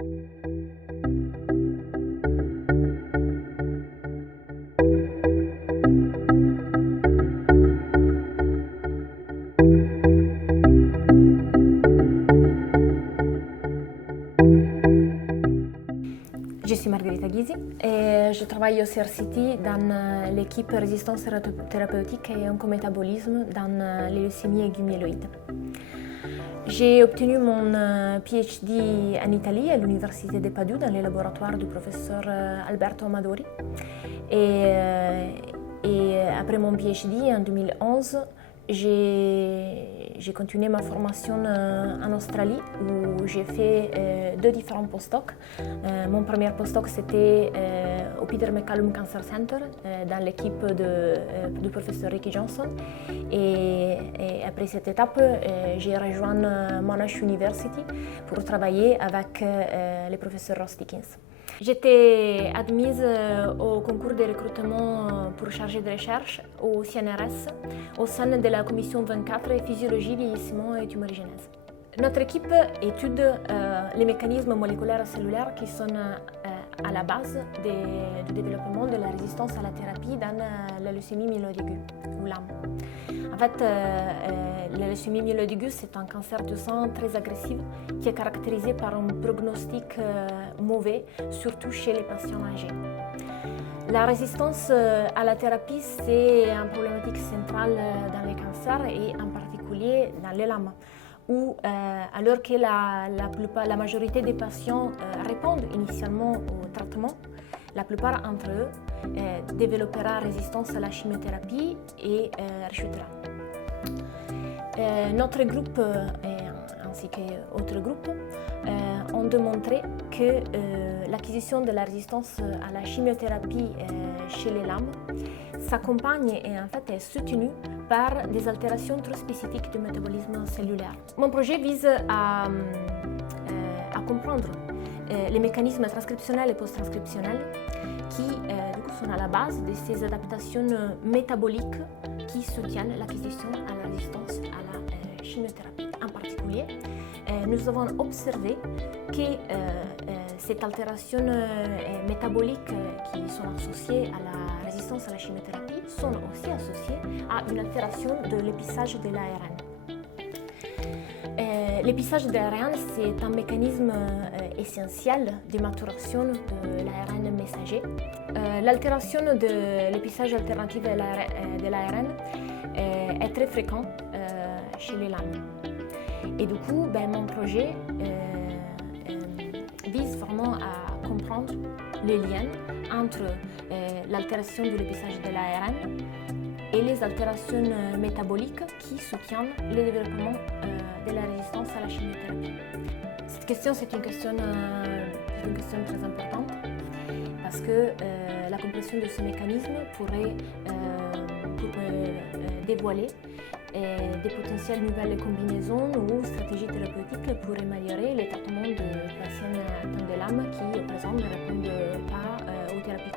Je suis Margherita Ghisi et je travaille au CRCT dans l'équipe résistance thérapeutique et oncométabolisme dans les leucémies aiguës myéloïdes. J'ai obtenu mon PhD en Italie à l'Université de Padoue dans les laboratoires du professeur Alberto Amadori. Et après mon PhD en 2011, j'ai continué ma formation en Australie où j'ai fait 2 différents postdocs. Mon premier postdoc c'était au Peter MacCallum Cancer Center dans l'équipe du professeur Ricky Johnson. Et après cette étape, j'ai rejoint Monash University pour travailler avec le professeur Ross Dickens. J'étais admise au concours de recrutement pour chargé de recherche au CNRS au sein de la commission 24 Physiologie, vieillissement et tumorigénèse. Notre équipe étude les mécanismes moléculaires cellulaires qui sont à la base du développement de la résistance à la thérapie dans la leucémie myéloïde aiguë, ou LAM. En fait, la leucémie myéloïde aiguë, c'est un cancer du sang très agressif qui est caractérisé par un prognostic mauvais, surtout chez les patients âgés. La résistance à la thérapie, c'est une problématique centrale dans les cancers et en particulier dans les LAM, où alors que la majorité des patients répondent initialement au traitement, la plupart d'entre eux développera résistance à la chimiothérapie et rechutera. Notre groupe ainsi que d'autres groupes ont démontré que l'acquisition de la résistance à la chimiothérapie chez les LAM s'accompagne et en fait est soutenue par des altérations trop spécifiques du métabolisme cellulaire. Mon projet vise à comprendre les mécanismes transcriptionnels et post-transcriptionnels qui du coup, sont à la base de ces adaptations métaboliques qui soutiennent l'acquisition à la résistance à la chimiothérapie. En particulier, nous avons observé que ces altérations métaboliques qui sont associées à la résistance à la chimiothérapie sont aussi associées à une altération de l'épissage de l'ARN. L'épissage de l'ARN, c'est un mécanisme essentiel de maturation de l'ARN messager. L'altération de l'épissage alternatif de l'ARN est très fréquent chez les LAM. Et du coup, mon projet vise vraiment à comprendre le lien entre l'altération de l'épissage de l'ARN et les altérations métaboliques qui soutiennent le développement de la résistance à la chimiothérapie. Cette question, c'est une question très importante parce que la compréhension de ce mécanisme pourrait dévoiler des potentielles nouvelles combinaisons ou stratégies thérapeutiques pour améliorer le traitement de patients atteints de LAM qui, au présent, ne répondent pas aux thérapies